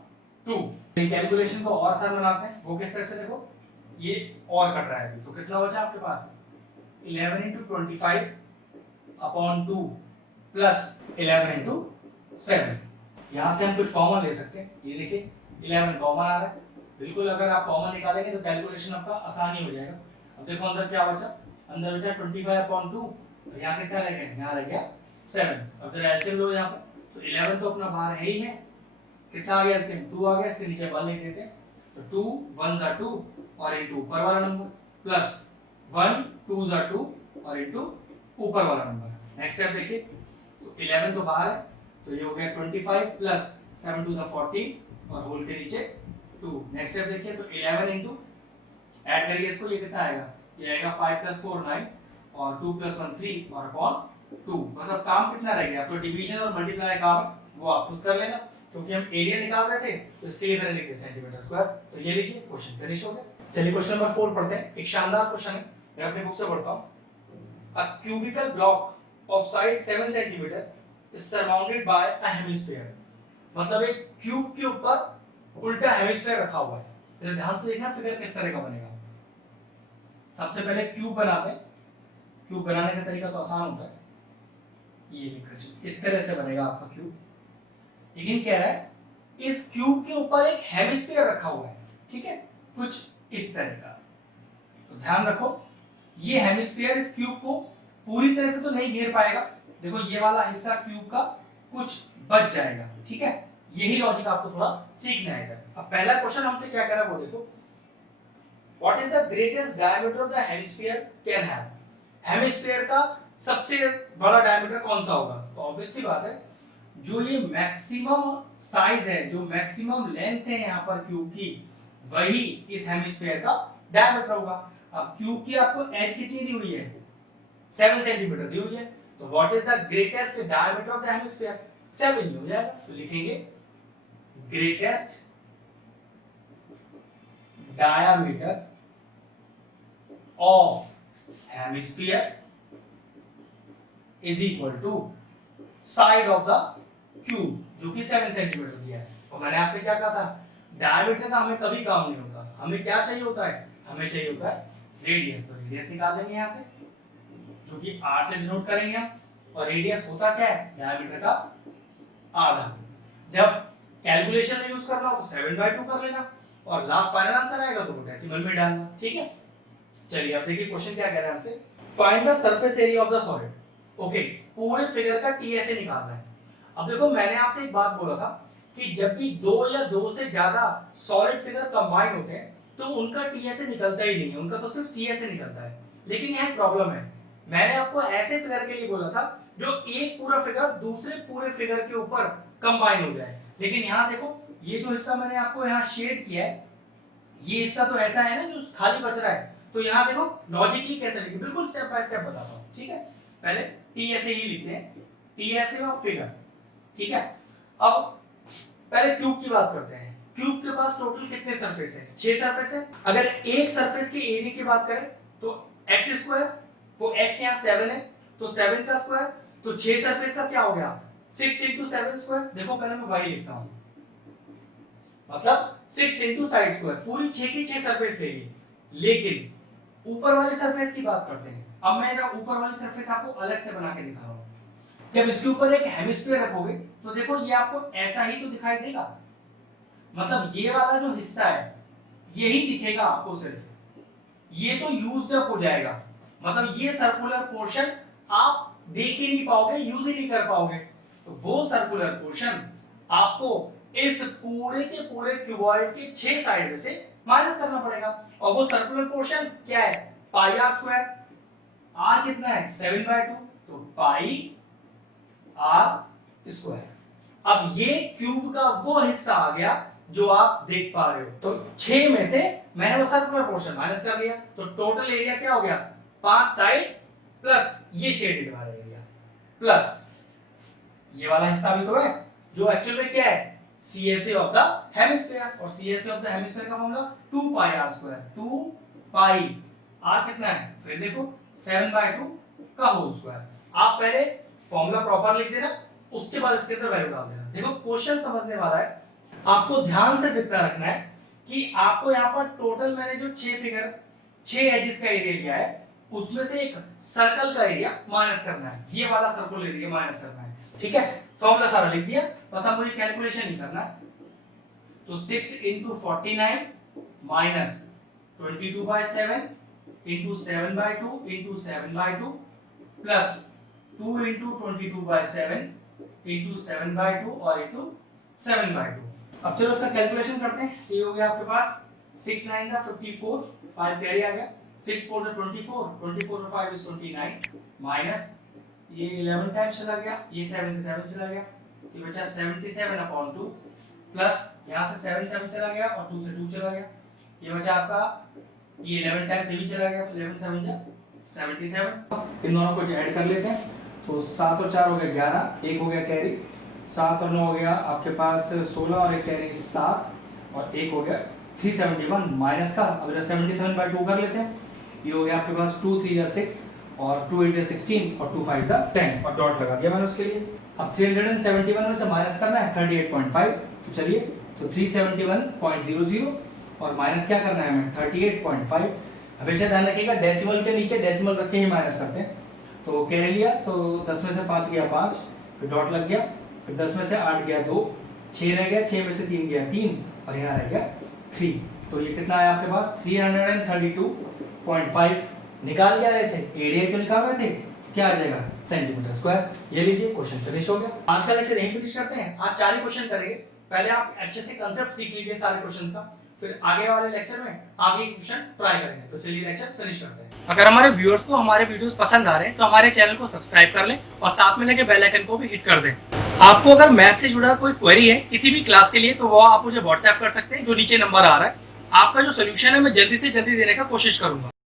2। कैलकुलेशन को और आसान बनाते हैं, वो किस तरह से देखो ये और कट रहा है तो कितना बचा आपके पास 11 into 25 अपॉन 2 प्लस 11 into 7। यहाँ से हम कुछ कॉमन ले सकते हैं, ये देखिए 11 कॉमन आ रहा है, बिल्कुल अगर आप कॉमन निकालेंगे तो कैलकुलेशन आपका आसान ही हो जाएगा। अब देखो अंदर क्या बचा, अंदर बचा 25/2 और यहाँ कितना रह गया, यहाँ रह गया 7। अब जरा एलसीएम लो यहाँ पर, तो 11 तो अपना बाहर है ही है, कितना आ गया एलसीएम 2 आ गया, इसके नीचे 1 लिख देते हैं तो 2 1 जा 2 और इनटू ऊपर वाला नंबर प्लस 1 2 जा 2 और इनटू ऊपर वाला नंबर। नेक्स्ट स्टेप देखिए तो 11 तो बाहर है तो ये हो गया 25 प्लस 7 2 जा 14 और होल के नीचे 2। नेक्स्ट स्टेप देखिए तो 11 इनटू ऐड करिए इसको, ये कितना आएगा, ये आएगा 5 + 4 9 और 2 + 1 3 और अपॉन 2। बस अब काम कितना रह गया, तो डिवीजन और मल्टीप्लाई काम वो आप खुद कर लेना, क्योंकि हम एरिया निकाल रहे थे तो इसके लिए मैंने लिख दिया सेंटीमीटर स्क्वायर। तो ये लीजिए क्वेश्चन फिनिश हो गया। चलिए क्वेश्चन नंबर 4 पढ़ते हैं, एक शानदार क्वेश्चन है, मैं अपने बुक से पढ़ता हूं। A cubical block of side 7 centimetre is surrounded by a hemisphere. मतलब एक क्यूब के ऊपर उल्टा हेमिस्फीयर रखा हुआ है। तो ध्यान से देखना फिगर किस तरह का बनेगा। सबसे पहले क्यूब बनाते हैं, क्यूब बनाने का तरीका तो आसान होता है, ये लिखो इस तरह से बनेगा आपका क्यूब। लेकिन कह रहा है इस क्यूब के ऊपर एक हेमिस्फीयर रखा हुआ है, ठीक है, कुछ इस तरह का। तो ध्यान रखो ये हेमिस्फीयर इस क्यूब को पूरी तरह से तो नहीं घेर पाएगा, देखो ये वाला हिस्सा क्यूब का कुछ बच जाएगा, ठीक है। यही लॉजिक आपको थोड़ा सीखना है इधर। अब पहला क्वेश्चन हमसे क्या कह रहा है वो देखो, what is the greatest diameter of the hemisphere can have. Hemisphere का सबसे बड़ा डायमीटर कौन सा होगा, तो ऑब्वियस सी बात है जो ये मैक्सिमम साइज है, जो मैक्सिमम लेंथ है यहाँ पर क्यूब की, वही इस हेमिस्फीयर का डायमीटर होगा। अब क्यूब की आपको एज कितनी दी हुई है, 7 सेंटीमीटर दी हुई है, तो what is the greatest diameter of the hemisphere, 7 ही हो जाएगा। तो लिखेंगे greatest diameter of hemisphere is equal to side of the cube, जो कि 7 सेंटीमीटर दिया है। और मैंने आपसे क्या कहा था, डायमीटर का हमें कभी काम नहीं होता, हमें क्या चाहिए होता है, हमें चाहिए होता है रेडियस। तो रेडियस निकाल लेंगे यहाँ से, जो कि r से डिनोट करेंगे हम, और रेडियस होता क्या है, डायमीटर का आधा। जब कैलकुलेशन में यूज करना हो तो 7/2 कर लेना, और लास्ट फाइनल आंसर आएगा तो वो डेसिमल में डालना। ठीक है, चलिए अब देखिए क्वेश्चन क्या कह रहा है हमसे, find the surface area of the solid. Okay, पूरे फिगर का टीएसए निकालना है। अब देखो मैंने आपसे एक बात बोला था कि जब भी दो या दो से ज्यादा सॉलिड फिगर कंबाइन होते हैं तो उनका टीएसए निकलता ही नहीं है, उनका तो सिर्फ सीएसए निकलता है। लेकिन यह प्रॉब्लम है, मैंने आपको ऐसे फिगर के लिए बोला था जो एक पूरा फिगर दूसरे पूरे फिगर के ऊपर कंबाइन हो जाए। लेकिन यहाँ देखो, ये जो हिस्सा मैंने आपको यहाँ शेड किया है, ये हिस्सा तो ऐसा है ना जो खाली बच रहा है। तो यहाँ देखो लॉजिकली कैसे लिखें, बिल्कुल स्टेप बाय स्टेप बताता हूँ। ठीक है, पहले टीएसए ही लिखते हैं, टीएसए ऑफ फिगर। ठीक है, अब पहले क्यूब की बात करते हैं। क्यूब के पास टोटल कितने सरफेस है, 6 सरफेस है। अगर एक सरफेस के एरिया की बात करें तो x स्क्वायर, वो x यहाँ 7 है तो 7 का स्क्वायर, तो 6 सरफेस का क्या हो गया, 6 into 7 स्क्वायर। देखो पहले मैं वही लिखता हूँ, मतलब 6 into साइड स्क्वायर, पूरी 6 की 6 सरफेस ले ली। लेकिन ऊपर वाली सरफेस की बात करते हैं। अब मैं जरा ऊपर वाली सरफेस आपको अलग से बना के दिखा रहा हूँ। जब इसके ऊपर एक हेमिस्फीयर रखोगे तो देखो ये आपको ऐसा ही तो दिखाई देगा, मतलब ये वाला जो हिस्सा है यही दिखेगा आपको, सिर्फ ये तो यूज्ड अप हो जाएगा, मतलब ये सर्कुलर पोर्शन आप देख ही नहीं पाओगे, यूज ही नहीं कर पाओगे। तो वो सर्कुलर पोर्शन आपको इस पूरे के पूरे क्यूबॉइड के 6 साइड में से माइनस करना पड़ेगा। और वो सर्कुलर पोर्शन क्या है, पाई आर स्क्वायर। आर कितना है, 7/2, तो पाई आर स्क्वायर। अब ये क्यूब का वो हिस्सा आ गया जो आप देख पा रहे हो। तो 6 में से मैंने वो सर्कुलर पोर्शन माइनस कर लिया, तो टोटल एरिया क्या हो गया, 5 साइड प्लस ये शेडेड वाला एरिया प्लस ये वाला हिस्सा भी तो है जो एक्चुअल में क्या है, CSA ऑफ द हेमिस्फीयर। और CSA ऑफ द हेमिस्फीयर का formula 2 pi r square, 2 pi r कितना है, फिर देखो 7/2 का होल स्क्वायर। आप पहले फॉर्मूला प्रॉपर लिख देना, उसके बाद इसके अंदर वैल्यू डाल देना। देखो क्वेश्चन समझने वाला है, आपको ध्यान से इतना रखना है कि आपको यहाँ पर टोटल मैंने जो 6 एजेस का एरिया लिया है उसमें से एक सर्कल का एरिया माइनस करना है, ये वाला सर्कुलर एरिया माइनस करना है। ठीक है, फॉर्मूला सारा लिख दिया, बस अब मुझे कैलकुलेशन ही करना है। तो 6 into 49 minus 22/7 into 7/2 into 7/2 plus 2 into 22/7 into 7/2 और into 7/2। अब चलो उसका कैलकुलेशन करते हैं। ये हो गया आपके पास 6 9 का 54, 5 कैरी आ गया, 6 4 24, 24 और 5 is 29 माइनस ये 11 टाइम्स चला गया, ये 7 से 7 चला गया, ये बचा 77/2 प्लस यहाँ से 7 7 चला गया और 2 से 2 चला गया, ये बचा आपका ये 11 टाइम्स ये भी चला गया, तो 11 7 जा 77। इन दोनों को ऐड कर लेते हैं, तो 7 और 4 हो गया 11, 1 हो गया कैरी, 7 और 9 हो गया आपके पास 16 और एक कैरी 7 और 1 हो गया 371 माइनस का। अब 77/2 कर लेते हैं, ये हो गया आपके पास 2 3 या 6 और 2 8 या 16 और 2 5 या 10 और डॉट लगा दिया मैंने उसके लिए। अब 371 में से माइनस करना है 38.5, तो चलिए तो 371.00 और माइनस क्या करना है हमें 38.5। हमेशा ध्यान रखिएगा डेसिमल के नीचे डेसिमल रख के ही माइनस करते हैं। तो कैरी लिया तो 10 में से 5 गया 5, फिर डॉट लग गया, फिर 10 में से 8 गया 2, 6 रह गया, 6 में से 3 गया 3 और यहाँ रह गया 3। तो ये कितना है आपके पास 332.5। निकाल क्या रहे थे, एरिया क्यों निकाल रहे थे, क्या आ जाएगा सेंटीमीटर स्क्वायर। ये लीजिए क्वेश्चन फिनिश हो गया। आज का लेक्चर यहीं फिनिश करते हैं। आज 4 ही क्वेश्चन करेंगे, पहले आप अच्छे से कांसेप्ट सीख लीजिए सारे क्वेश्चंस का, फिर आगे वाले लेक्चर में आगे क्वेश्चन ट्राई करेंगे। तो चलिए लेक्चर फिनिश करते हैं। अगर हमारे व्यूअर्स को हमारे वीडियोस पसंद आ रहे हैं तो हमारे चैनल को सब्सक्राइब कर लें और साथ में लगे बेल आइकन को भी हिट कर दें। आपको अगर मैथ से जुड़ा कोई क्वेरी है किसी भी क्लास के लिए तो वो आप मुझे व्हाट्सएप कर सकते हैं, जो नीचे नंबर आ रहा है। आपका जो सोल्यूशन है मैं जल्दी से जल्दी देने का कोशिश करूंगा।